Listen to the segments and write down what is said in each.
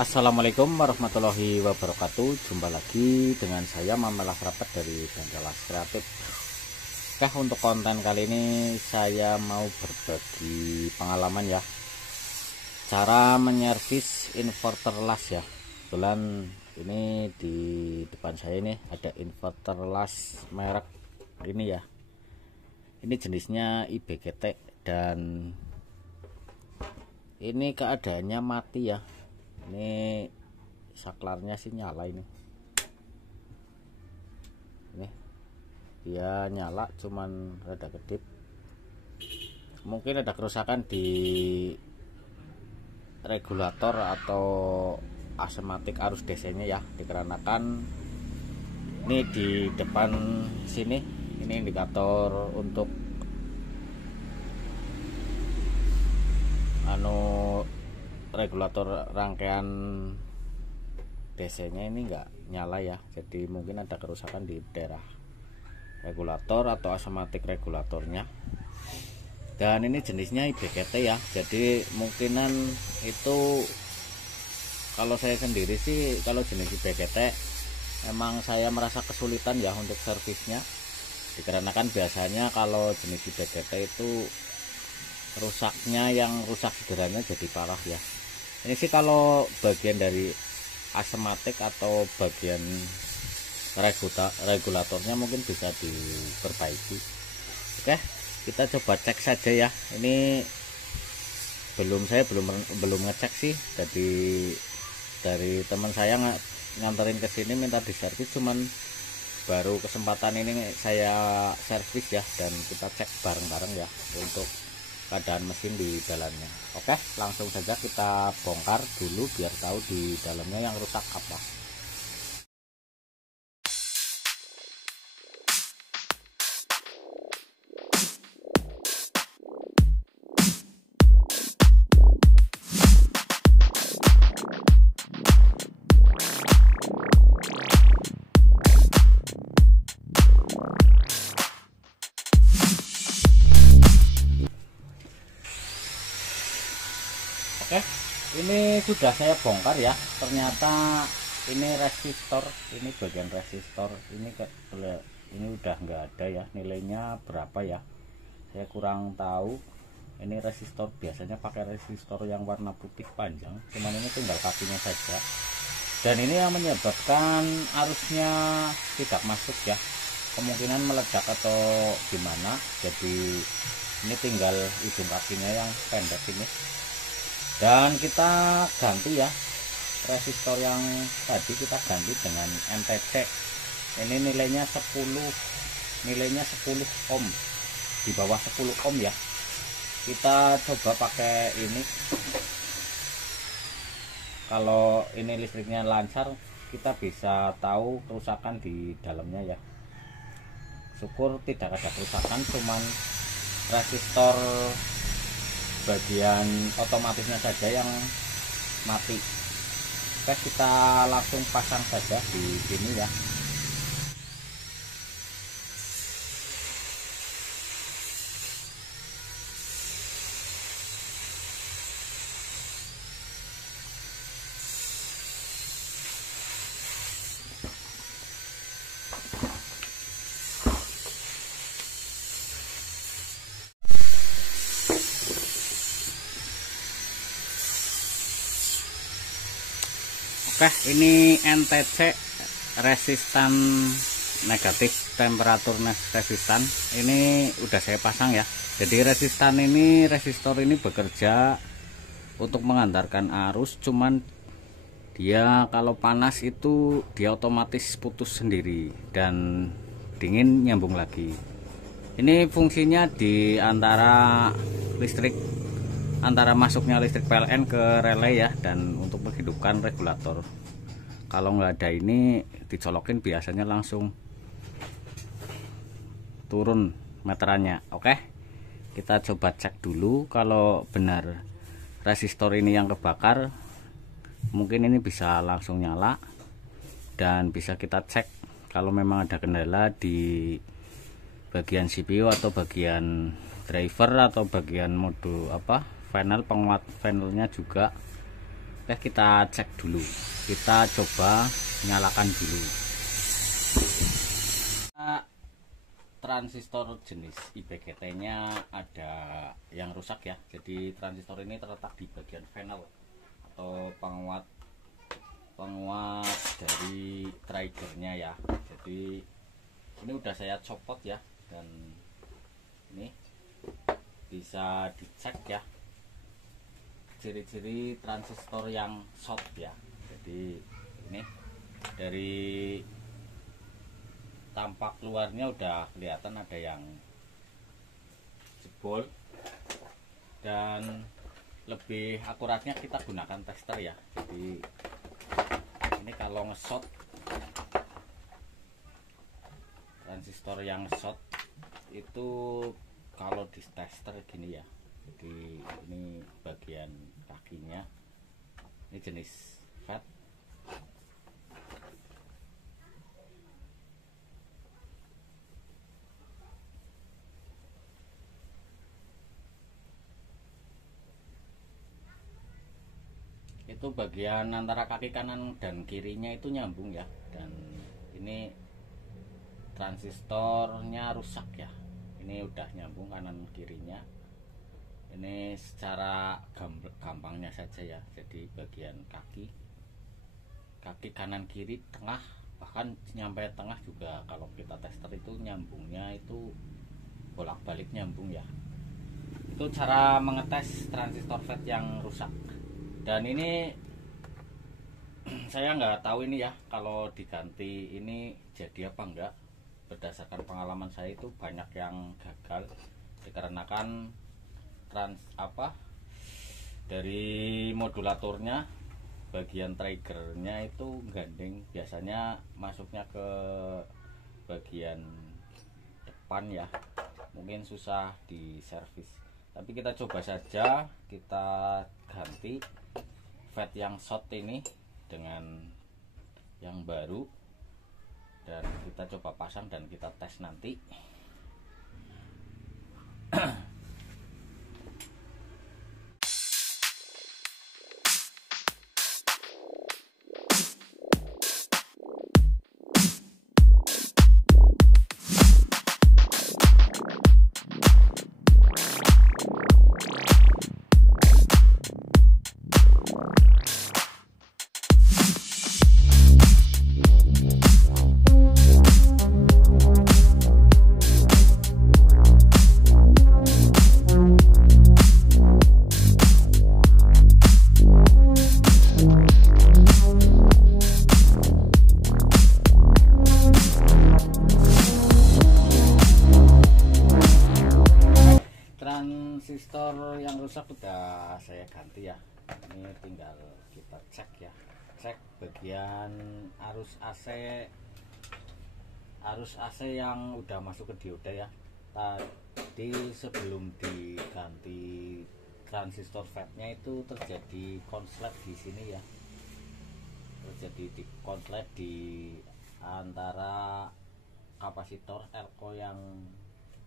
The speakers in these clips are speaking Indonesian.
Assalamualaikum warahmatullahi wabarakatuh. Jumpa lagi dengan saya Mamelas Rapat dari Bandalas Kreatif. Oke, untuk konten kali ini saya mau berbagi pengalaman ya, cara menyervis inverter las ya. Kebetulan ini di depan saya ini ada inverter las merek ini ya. Ini jenisnya IBGT dan ini keadaannya mati ya. Ini saklarnya sih nyala ini dia nyala, cuman rada kedip. Mungkin ada kerusakan di regulator atau asematik arus DC nya ya, dikarenakan ini di depan sini ini indikator untuk regulator rangkaian DC nya ini enggak nyala ya, jadi mungkin ada kerusakan di daerah regulator atau asematik regulatornya. Dan ini jenisnya IBGT ya, jadi mungkinan itu kalau saya sendiri sih, kalau jenis IBGT emang saya merasa kesulitan ya untuk servisnya, dikarenakan biasanya kalau jenis IBGT itu rusaknya yang rusak sederhananya jadi parah ya. Ini sih kalau bagian dari asematik atau bagian regulatornya mungkin bisa diperbaiki. Oke, kita coba cek saja ya. Ini saya belum ngecek sih. Jadi dari teman saya nganterin ke sini minta diservis, cuman baru kesempatan ini saya servis ya, dan kita cek bareng-bareng ya untuk keadaan mesin di dalamnya. Oke, langsung saja kita bongkar dulu biar tahu di dalamnya yang rusak apa. Oke, ini sudah saya bongkar ya. Ternyata ini resistor, ini bagian resistor ini udah nggak ada ya. Nilainya berapa ya, saya kurang tahu. Ini resistor biasanya pakai resistor yang warna putih panjang, cuman ini tinggal kakinya saja, dan ini yang menyebabkan arusnya tidak masuk ya. Kemungkinan meledak atau gimana, jadi ini tinggal ujung kakinya yang pendek ini. Dan kita ganti ya, resistor yang tadi kita ganti dengan NTC. Ini nilainya 10 ohm, di bawah 10 ohm ya. Kita coba pakai ini. Kalau ini listriknya lancar, kita bisa tahu kerusakan di dalamnya ya. Syukur tidak ada kerusakan, cuman resistor bagian otomatisnya saja yang mati. Oke, kita langsung pasang saja di sini ya. Oke, ini NTC resistan negatif, temperatur resistan. Ini udah saya pasang ya. Jadi resistor ini bekerja untuk mengantarkan arus, cuman dia kalau panas itu dia otomatis putus sendiri dan dingin nyambung lagi. Ini fungsinya di antara masuknya listrik PLN ke relay ya, dan untuk menghidupkan regulator. Kalau nggak ada ini dicolokin biasanya langsung turun meterannya. Oke, kita coba cek dulu kalau benar resistor ini yang kebakar. Mungkin ini bisa langsung nyala, dan bisa kita cek kalau memang ada kendala di bagian CPU atau bagian driver atau bagian modul penguat panelnya juga Oke, kita cek dulu, kita coba nyalakan dulu. Transistor jenis IPGT nya ada yang rusak ya. Jadi transistor ini terletak di bagian panel atau penguat dari triggernya ya. Jadi ini udah saya copot ya, dan ini bisa dicek ya ciri-ciri transistor yang short ya. Jadi ini dari tampak luarnya udah kelihatan ada yang jebol, dan lebih akuratnya kita gunakan tester ya. Jadi ini kalau nge-short, transistor yang short itu kalau di tester gini ya. Jadi ini bagian kakinya, ini jenis FET. Itu bagian antara kaki kanan dan kirinya itu nyambung ya, dan ini transistornya rusak ya. Ini udah nyambung kanan kirinya. Ini secara gampangnya saja ya. Jadi bagian kaki kanan kiri tengah, bahkan nyampe tengah juga kalau kita tester itu nyambungnya itu bolak-balik nyambung ya. Itu cara mengetes transistor FET yang rusak. Dan ini saya nggak tahu ini ya, kalau diganti ini jadi apa enggak. Berdasarkan pengalaman saya itu banyak yang gagal dikarenakan dari modulatornya, bagian triggernya itu gandeng, biasanya masuknya ke bagian depan ya, mungkin susah di servis. Tapi kita coba saja, kita ganti FET yang short ini dengan yang baru, dan kita coba pasang dan kita tes nanti. Transistor yang rusak udah saya ganti ya. Ini tinggal kita cek ya, cek bagian arus AC yang udah masuk ke dioda ya. Tadi sebelum diganti transistor FET-nya itu terjadi konslet di sini ya, terjadi di konslet di antara kapasitor elko yang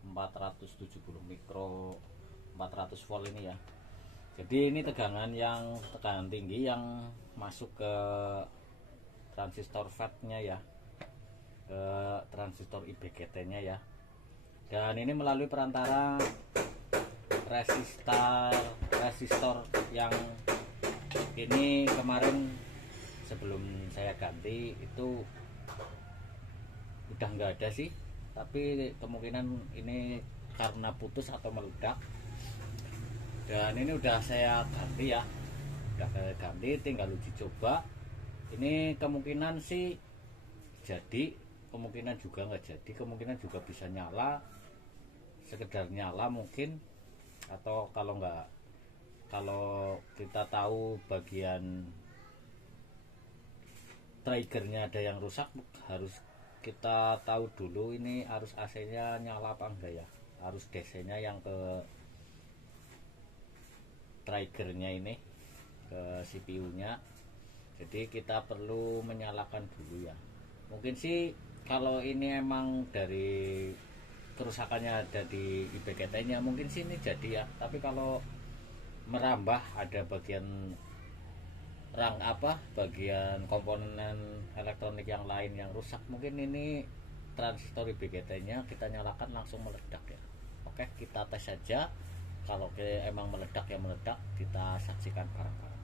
470 mikro 400 volt ini ya. Jadi ini tegangan tinggi yang masuk ke transistor FET-nya ya, ke transistor IPGT nya ya. Dan ini melalui perantara resistor yang ini kemarin sebelum saya ganti itu udah nggak ada sih, tapi kemungkinan ini karena putus atau meledak. Dan ini udah saya ganti ya, udah saya ganti, tinggal uji coba. Ini kemungkinan sih jadi, kemungkinan juga nggak jadi, kemungkinan juga bisa nyala, sekedar nyala mungkin, atau kalau kita tahu bagian triggernya ada yang rusak, harus kita tahu dulu ini arus AC nya nyala apa enggak ya, arus DC nya yang ke triggernya ini, ke CPU nya. Jadi kita perlu menyalakan dulu ya. Mungkin sih kalau ini emang dari kerusakannya ada di IPGT nya, mungkin sih ini jadi ya. Tapi kalau merambah ada bagian bagian komponen elektronik yang lain yang rusak. Mungkin ini transistor IBGT nya kita nyalakan langsung meledak ya. Oke, kita tes saja. Kalau emang meledak ya meledak, kita saksikan bareng-bareng.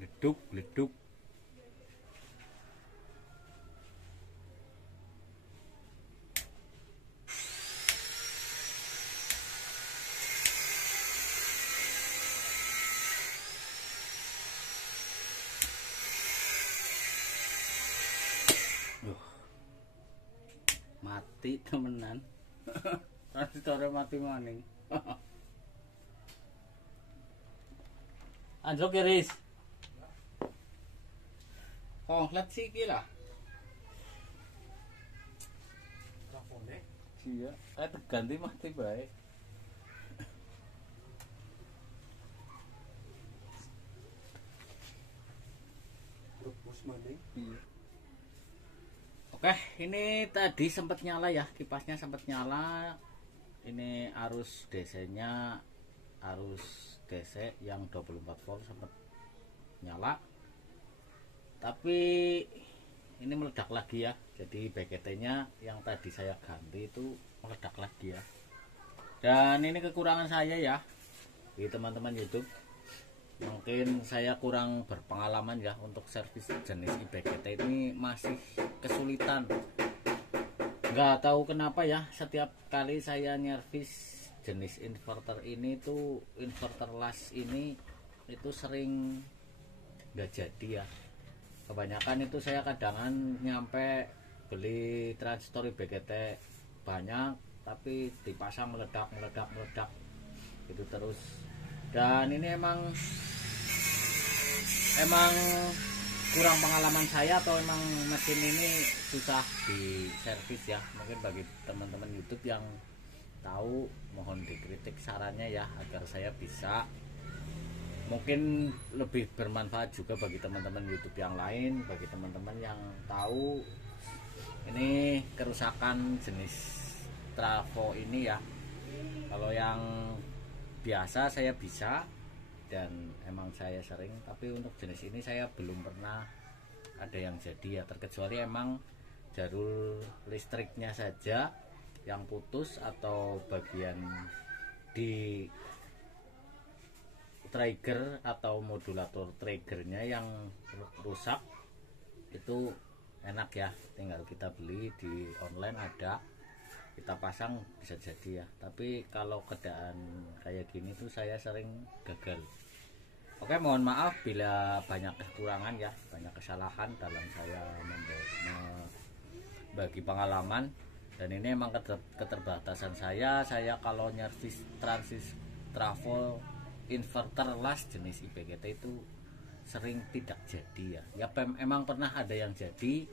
Leduk, leduk. Mati temenan. Transistornya mati maning. Anjlok ya Riz. Konglet sih gila. Iya, ganti mati baik. Iya. Oke, ini tadi sempat nyala ya, kipasnya sempat nyala. Ini arus DC-nya, arus DC yang 24 volt sempat nyala. Tapi ini meledak lagi ya. Jadi BGT-nya yang tadi saya ganti itu meledak lagi ya. Dan ini kekurangan saya ya, di teman-teman YouTube. Mungkin saya kurang berpengalaman ya untuk servis jenis IBGT ini, masih kesulitan. Nggak tahu kenapa ya, setiap kali saya nyervis jenis inverter ini tuh, inverter las ini itu sering nggak jadi ya. Kebanyakan itu saya kadangan nyampe beli transistor IBGT banyak, tapi dipasang meledak itu terus. Dan ini emang kurang pengalaman saya, atau emang mesin ini susah di servis ya. Mungkin bagi teman-teman YouTube yang tahu, mohon dikritik sarannya ya, agar saya bisa mungkin lebih bermanfaat juga bagi teman-teman YouTube yang lain, bagi teman-teman yang tahu ini kerusakan jenis trafo ini ya. Kalau yang biasa saya bisa, dan emang saya sering, tapi untuk jenis ini saya belum pernah ada yang jadi ya, terkecuali emang jalur listriknya saja yang putus, atau bagian di trigger atau modulator triggernya yang rusak. Itu enak ya, tinggal kita beli di online, ada, kita pasang bisa jadi ya. Tapi kalau keadaan kayak gini tuh saya sering gagal. Oke, mohon maaf bila banyak kekurangan ya, banyak kesalahan dalam saya membagi pengalaman. Dan ini emang keterbatasan saya kalau nyervis trafo inverter las jenis IBGT itu sering tidak jadi ya. Emang pernah ada yang jadi,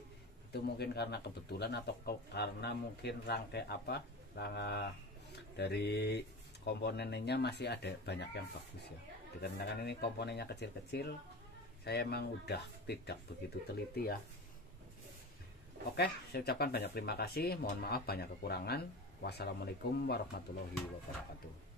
itu mungkin karena kebetulan, atau karena mungkin rangkai dari komponennya masih ada banyak yang bagus ya. Dikarenakan ini komponennya kecil-kecil, saya emang udah tidak begitu teliti ya. Oke, saya ucapkan banyak terima kasih, mohon maaf banyak kekurangan. Wassalamualaikum warahmatullahi wabarakatuh.